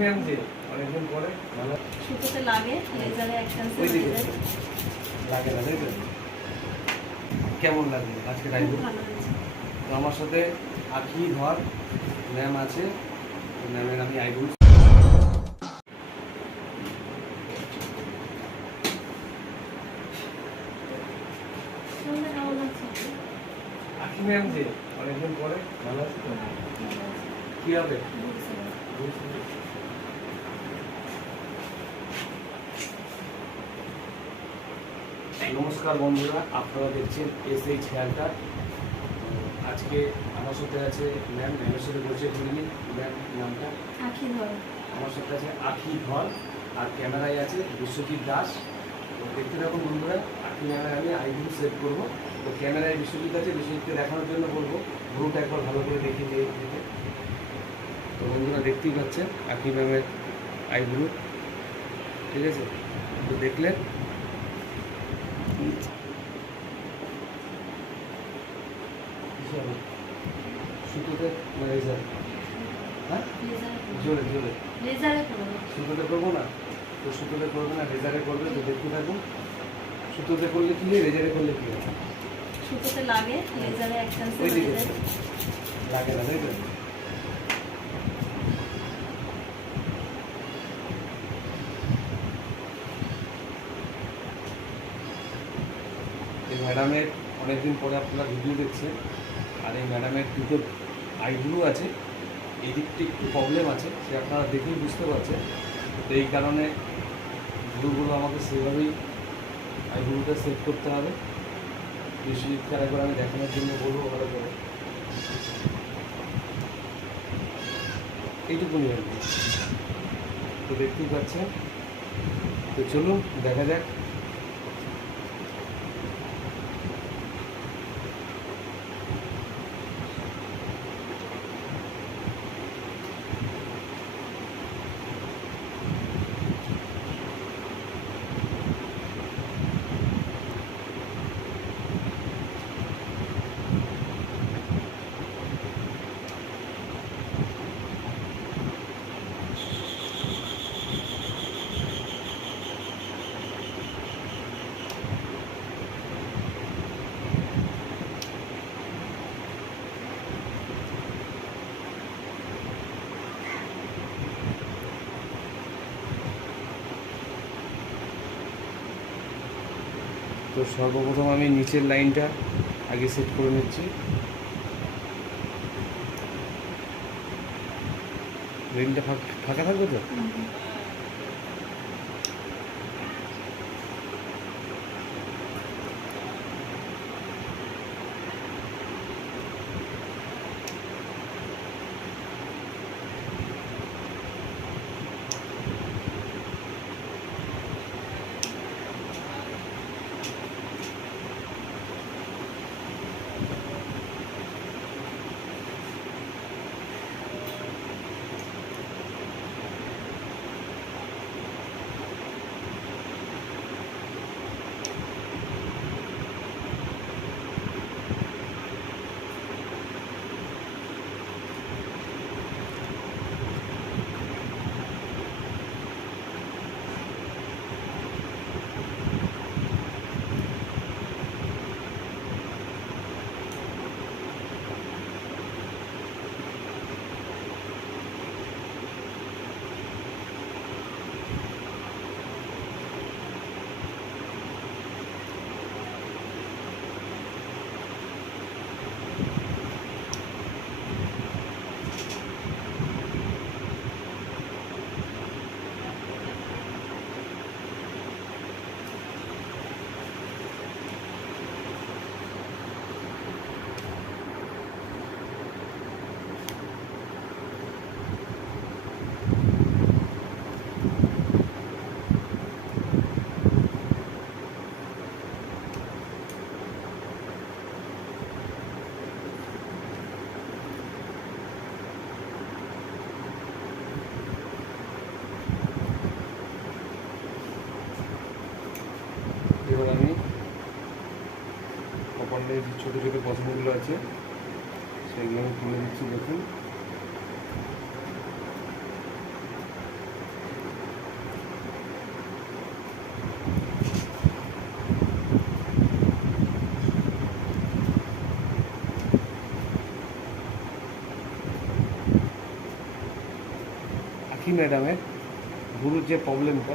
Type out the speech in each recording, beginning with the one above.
Ma'am যে অনেকদিন পরে ভালো সুতোতে লাগে, লেজারে এক্সটেনশন হয়ে যায়। লাগে না তাই তো? কেমন লাগবে আজকে খুব রাইড? ভালো হয়েছে। তো আমার সাথে আখি ধর ম্যাম আছে, ম্যামের আমি আইডল। শুনলে কেমন লাগছে? আখি ম্যাম যে অনেকদিন পরে ভালো আছে তো? হ্যাঁ, ভালো আছে। কি হবে? বুঝতে পারছি। নমস্কার বন্ধুরা, আপনারা দেখছেন SH হেয়ারকাট। আজকে আমার সাথে আছে ম্যাম, ম্যামের সাথে বসে শুনিনি ম্যাম নামটা। আখি ধর। আমার সাথে আছে আখি ধর, আর ক্যামেরায় আছে বিশ্বজিৎ দাস। তো দেখতে থাকুন বন্ধুরা, আখি ম্যামের আমি আইভিউ সেট করবো। তো ক্যামেরায় বিশ্বজিৎ আছে, বিশ্বজিৎকে দেখানোর জন্য বলবো গ্রুপটা একবার ভালো করে দেখিয়ে দিয়ে দিতে। তো বন্ধুরা দেখতেই পাচ্ছেন আখি ম্যামের আইব্রু, ঠিক আছে? তো দেখলেন সুতোতে লেজার, হ্যাঁ জোরে জোরে লেজারে করবো। সুতোতে করবো না, তো সুতোতে করবে না লেজারে করবে। তো দেখতে থাকুন, সুতোতে করলে কি হয়, লেজারে করলে কি হয়? সুতোতে লাগে, লেজারে এক্সটেনশন ওই হয়ে দিকে যায়। লাগে না তাই তো? এই ম্যাডামের অনেকদিন পরে আপনারা ভিডিও দেখছেন, আর এই ম্যাডামের দুটো আইব্রু আছে, এই দিকটা একটু প্রবলেম আছে, সে আপনারা দেখেই বুঝতে পারছেন। তো এই কারণে ভুলগুলো আমাকে সেভাবেই আইব্রুটা সেট করতে হবে। বিশ্বজিৎকে একবার আমি দেখানোর জন্য বলবো ভালো করে, এইটুকুনি আর কি। তো দেখতেই পাচ্ছেন, তো চলুন দেখা যাক। তো সর্বপ্রথম আমি নিচের লাইনটা আগে সেট করে নিচ্ছি। লাইনটা ফাঁকা থাকবে তো? এবার আমি কপালের যে ছোটো ছোটো পছন্দগুলো আছে সেগুলো আমি তুলে দিচ্ছি। দেখুন আখি ম্যাডামের ভুরুর যে প্রবলেমটা,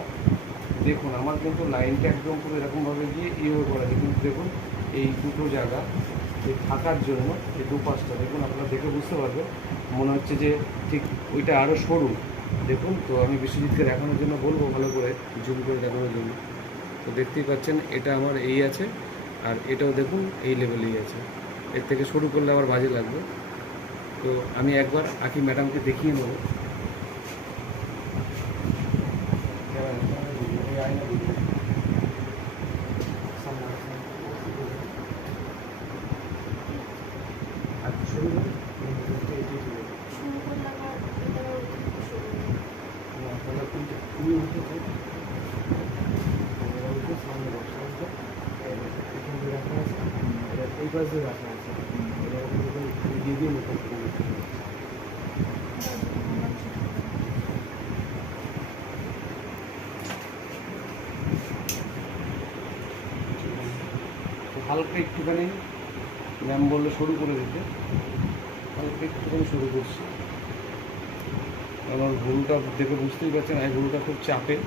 দেখুন আমার কিন্তু লাইনটা একদম পুরো এরকমভাবে গিয়ে হয়ে করা আছে, কিন্তু দেখুন এই দুটো জায়গা এই থাকার জন্য এই দুপাশটা দেখুন, আপনারা দেখে বুঝতে পারবেন, মনে হচ্ছে যে ঠিক ওইটা আরও সরু। দেখুন, তো আমি বিশ্বজিৎকে দেখানোর জন্য বলবো ভালো করে জুম করে দেখানোর জন্য। তো দেখতেই পাচ্ছেন এটা আমার এই আছে, আর এটাও দেখুন এই লেভেলেই আছে, এর থেকে সরু করলে আবার বাজে লাগবে। তো আমি একবার আখি ম্যাডামকে দেখিয়ে নেবো। শুরু করলাম আর এটাও শুরু এই পাশে রাখা আছে, দিয়ে দিয়ে নতুন করে নিতে হবে। তো হালকা একটুখানি ম্যাম বললো শুরু করে দিতে, হালকা একটুখানি শুরু করছি। আমার গরুটা দেখে বুঝতেই পারছেন, এই গরুটা খুব চাপে।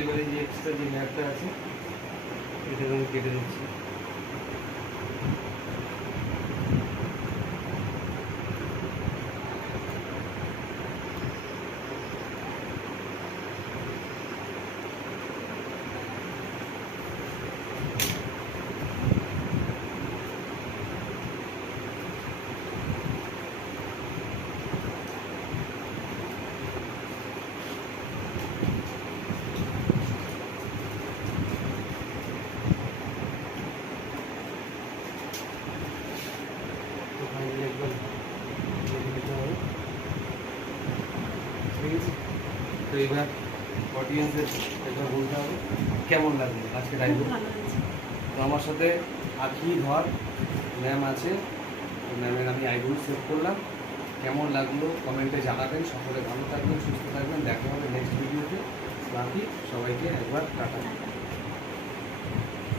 এবারে যে এক্সট্রা যে ম্যাপটা আছে এটা আমি কেটে দিচ্ছি। তো ফাইনালি একবার কেটে দিতে হবে, ঠিক আছে। তো এবার অডিয়েন্সের একবার বলতে হবে কেমন লাগবে আজকে খুব রাইড। ভালো হয়েছে। তো আমার সাথে আখি ধর ম্যাম আছে, ম্যামের আমি আইডি সেভ করলাম। কেমন লাগলো কমেন্টে জানাবেন। সকলে ভালো থাকবেন, সুস্থ থাকবেন, দেখা হবে নেক্সট ভিডিওতে। বাকি সবাইকে একবার টাটা।